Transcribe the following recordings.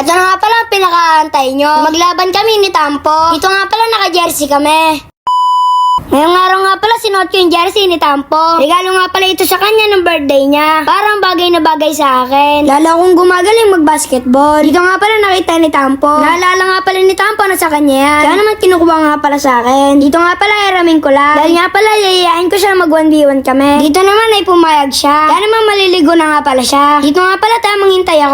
Ito na nga pala ang pinakaantay nyo. Maglaban kami ni Tampo. Dito nga pala naka-jersey kami. Ngayong araw nga pala sinuot ko yung jersey ni Tampo. Regalo nga pala ito sa kanya ng birthday niya. Parang bagay na bagay sa akin. Lalo akong gumagaling mag-basketball. Dito nga pala nakita ni Tampo. Naalala nga pala ni Tampo na sa kanya yan. Kaya naman kinukuha nga pala sa akin. Dito nga pala iramin ko lang. Dahil nga pala yayayain ko siya mag 1v1 kami. Dito naman ay pumayag siya. Kaya naman maliligo na nga pala siya. Dito nga pala tamang hintay ako.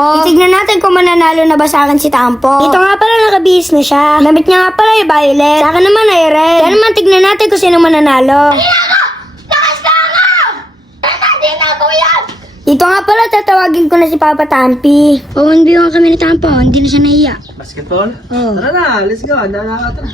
Mananalo na ba sa akin si Tampo. Dito nga pala nakabihis na siya. Damit niya nga pala ay violet. Sa akin naman ay red. Kaya naman tignan natin kung sino mananalo. Dito nga pala tatawagin ko na si Papa Tampi. Oo, hindi nga kami ni Tampo. Hindi na siya nahiya. Basketball? Oo. Tara na, let's go. Handa na ka, tara.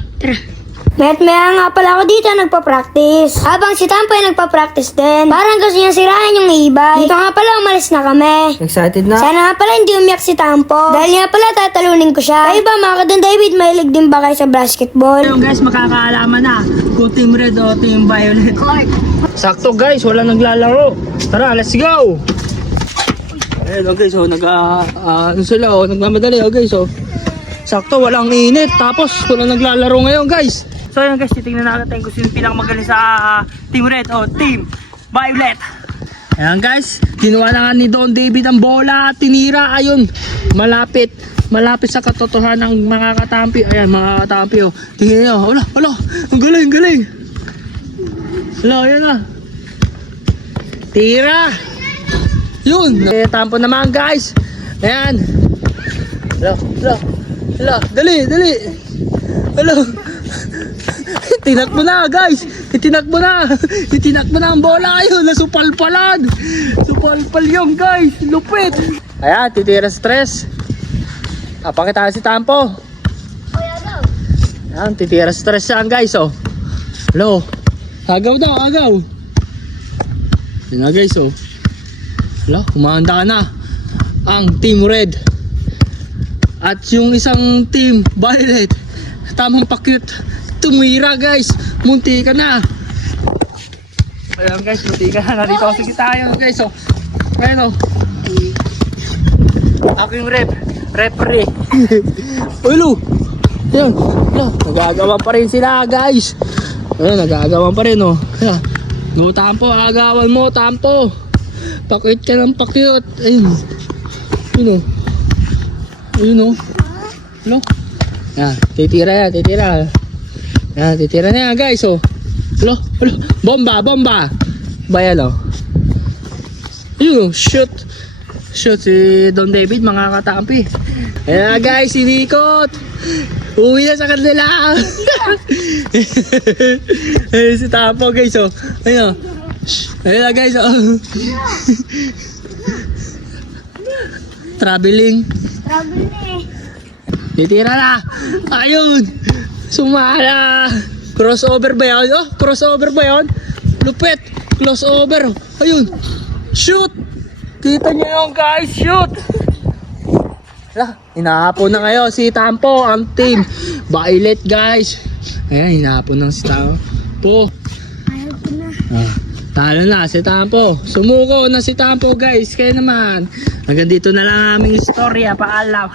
Mayat maya nga pala ako dito nagpa-practice. Habang si Tampo ay nagpa-practice din. Parang gusto niya sirahan yung e-bike. Dito nga pala umalis na kami. Excited na? Sana nga pala hindi umiyak si Tampo. Dahil nga pala tatalunin ko siya. Kayo ba mga kadon David, mahilig din ba kayo sa basketball? Ngayon guys, makakaalaman na kung team red o team violet. Sakto guys, wala naglalaro. Tara, let's go! Ayun oh guys, oh, nag, ah, ah, ano sila, oh, nagmamadali, oh guys, oh. Sakto, walang init. Tapos, wala naglalaro ngayon guys. So ayun guys, titingnan natin kung sino pinakamagaling sa ah, team red o team violet. Ayan guys, kinuha na nga ni Don David ang bola at tinira. Ayun, malapit. Malapit sa katotohanan ng mga katampi. Ayan, mga katampi oh. Tingnan nyo. Wala, wala. Ang galing, galing. Wala, ayan na. Tira. Yun. Eh, tampo naman guys. Ayan. Wala, wala. Wala, dali, dali. Wala. Tinakbo na guys. Itinakbo na. Itinakbo na ang bola ayun. Nasupalpalan. Supalpal yun guys. Lupit. Ayan, titira stress. Ah, pakita si Tampo. Ayan, titira stress yan guys oh. Hello. Agaw daw, agaw. Yan na guys oh. Hello, kumahanda na. Ang Team Red. At yung isang team, Violet, tamang pakit, tumira guys, munti ka na. Ayan guys, munti ka na. Narito sa kita yun guys. Oh. Ayan oh. Ako yung rep, referee. Uy Lu, yan, yan, nagagawa pa rin sila guys. Ayan, nagagawa pa rin oh. Ayan. No, tampo, agawan mo, tampo. Pakit ka ng pakit. Ayun. Ayun oh. Ayun o. Ano? Yan, titira yan, titira. Yan, titira na yan guys oh. Hello, hello. Bomba, bomba. Bayan o. Ayun oh, shoot. Shoot si Don David, mga katampi. Ayan guys, sinikot. Uwi na sa kanila. Ayun si Tapo guys oh. Ayun oh. Shh. Ayun guys oh. Traveling. Trouble na eh. Titira na. Ayun. Sumala. Crossover ba yan? Oh, crossover ba yan? Lupit. Crossover. Ayun. Shoot. Kita niyo yun guys. Shoot. Hala, hinahapon na ngayon si Tampo, ang team. Violet guys. Ayan, hinahapon na si Tampo. Ayaw ko na. Ah, talo na si Tampo. Sumuko na si Tampo guys. Kaya naman. Hanggang dito na lang ang aming istorya. Paalam.